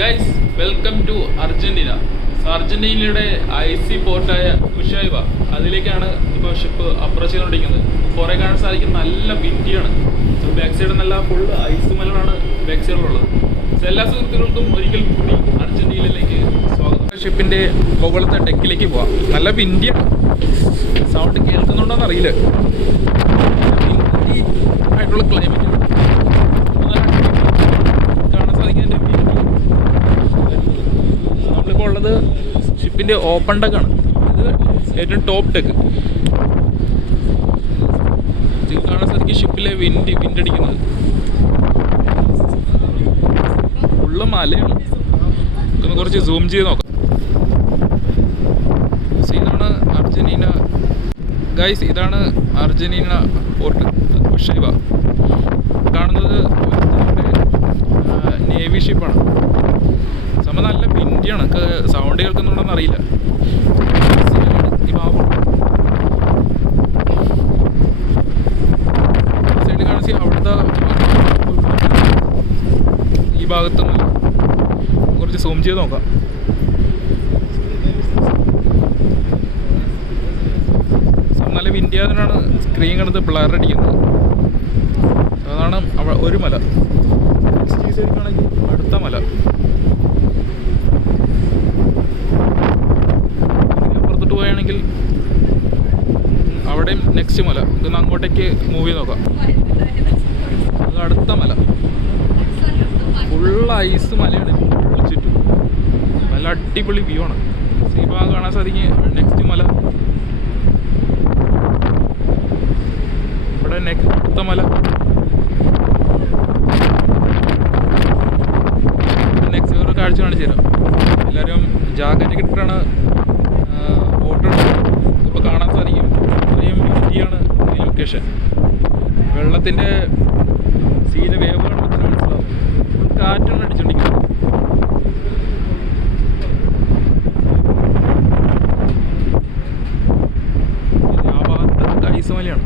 Guys, welcome to Argentina. അർജന്റീനയുടെ IC പോർട്ടായ Ushuaia, അതിലേക്കാണ് ഇപ്പോൾ ഷിപ്പ് അപ്രോച്ച് ചെയ്തുകൊണ്ടിരിക്കുന്നത്. കുറേ കാണാൻ സാധിക്കും, നല്ല വിൻഡിയാണ്. ബാക്ക് സൈഡ് നല്ല ഫുൾ ഐസ് മലനാണ് ബാക്ക് സൈഡിലുള്ളത്. എല്ലാ സുഹൃത്തുക്കൾക്കും ഒരിക്കൽ കൂടി അർജന്റീനയിലേക്ക് സ്വാഗതം. ഷിപ്പിൻ്റെ മുകളിലത്തെ ഡെക്കിലേക്ക് പോവാം. നല്ല വിൻഡിയാണ്. സൗണ്ട് കേൾക്കുന്നുണ്ടോയെന്ന് അറിയില്ല. വിൻഡി ആയിട്ടുള്ള ക്ലൈമറ്റ് കാണാൻ സാധിക്കും. നമ്മളിപ്പോൾ ഉള്ളത് ഷിപ്പിൻ്റെ ഓപ്പൺ ഡെക്കാണ്. ഇത് ഏറ്റവും ടോപ്പ് ഡെക്ക്. ഇത് കാണാൻ സാധിക്കും ഷിപ്പിലെ വിൻഡടിക്കുന്നത്. ഫുള്ള് മലയാണ്. ഇതൊന്ന് കുറച്ച് സൂം ചെയ്ത് നോക്കാം. ഇതാണ് അർജന്റീന ഗൈസ്, ഇതാണ് അർജന്റീന പോർട്ട് ഉഷൈവ. കാണുന്നത് നേവി ഷിപ്പാണ്. സംഭവം നല്ല വിൻഡിയാണ്. സൗണ്ട് കേൾക്കുന്നുണ്ടെന്ന് അറിയില്ല. ഈ ഭാഗം സൈഡ് കാണിച്ച് അവിടുത്തെ ഈ ഭാഗത്ത് കുറച്ച് സൂം ചെയ്ത് നോക്കാം. നല്ല വിൻഡിയാതിനാണ് സ്ക്രീൻ കണ്ടത് ബ്ലർ അടിക്കുന്നത്. അതാണ് ഒരു മല. ഈ സൈഡിലാണെങ്കിൽ അടുത്ത മല. അപ്പുറത്തോട്ട് പോവുകയാണെങ്കിൽ അവിടെയും നെക്സ്റ്റ് മല. ഇതൊന്ന് അങ്ങോട്ടേക്ക് മൂവ് ചെയ്ത് നോക്കാം. അത് അടുത്ത മല. ഫുൾ ഐസ് മലയാണ് ചുറ്റും. നല്ല അടിപൊളി വ്യൂ ആണ്. ഈ ഭാഗം കാണാൻ സാധിക്കും. നെക്സ്റ്റ് മല. ഇവിടെ അടുത്ത മല. നെക്സ്റ്റ് വേറെ കാഴ്ച കാണിച്ചു തരാം. എല്ലാവരും ജാക്കറ്റ് ഇട്ടിട്ടാണ് ഫോട്ടോ എടുക്കുന്നത്. ഇപ്പോൾ കാണാൻ സാധിക്കും ഇത്രയും വിൻഡിയാണ് ഈ ലൊക്കേഷൻ. വെള്ളത്തിൻ്റെ സീന വേവ് കാണുമ്പോൾ മനസ്സിലാവും. കാറ്റാണ് അടിച്ചുകൊണ്ടിരിക്കുന്നത്. ആ ഭാഗത്ത് ഐസ് മലയാണ്.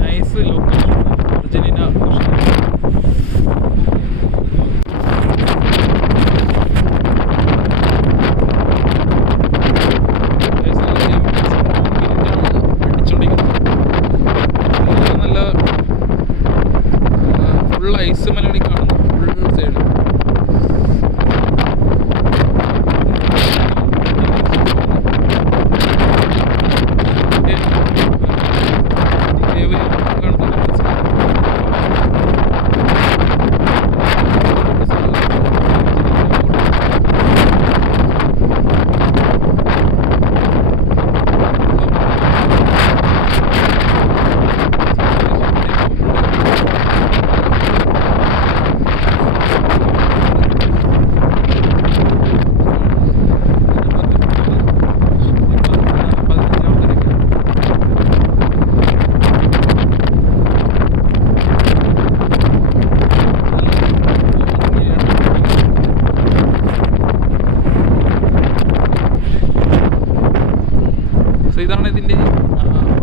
Nice location Argentina. Full ice മലയാണ് കാണുന്നത്. ഫുൾ സൈഡ് ഇതാണ് ഇതിൻ്റെ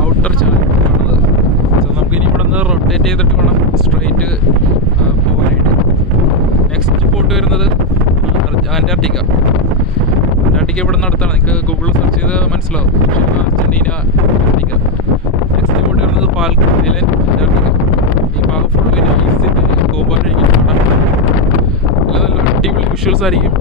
ഔട്ടർ ചാനൽ കാണുന്നത്. സോ നമുക്ക് ഇനി ഇവിടെ നിന്ന് റൊട്ടേറ്റ് ചെയ്തിട്ട് വേണം സ്ട്രൈറ്റ് പോകാനായിട്ട്. നെക്സ്റ്റ് പോർട്ട് വരുന്നത് അന്റാർട്ടിക്ക. അന്റാർട്ടിക്ക ഇവിടെ നിന്ന് അടുത്താണ്. നിങ്ങൾക്ക് ഗൂഗിളിൽ സെർച്ച് ചെയ്ത് മനസ്സിലാവും. Argentina Antarctica. നെക്സ്റ്റ് പോർട്ട് വരുന്നത് ഫാൽക്കൺ ഐലൻഡ് അന്റാർട്ടിക്ക. ഈ ഭാഗം ഫുൾ ഐസിൻ്റെ കോമ്പാനായിരിക്കും കാണാൻ. നല്ല നല്ല അടിപൊളി വിഷ്വൽസ് ആയിരിക്കും.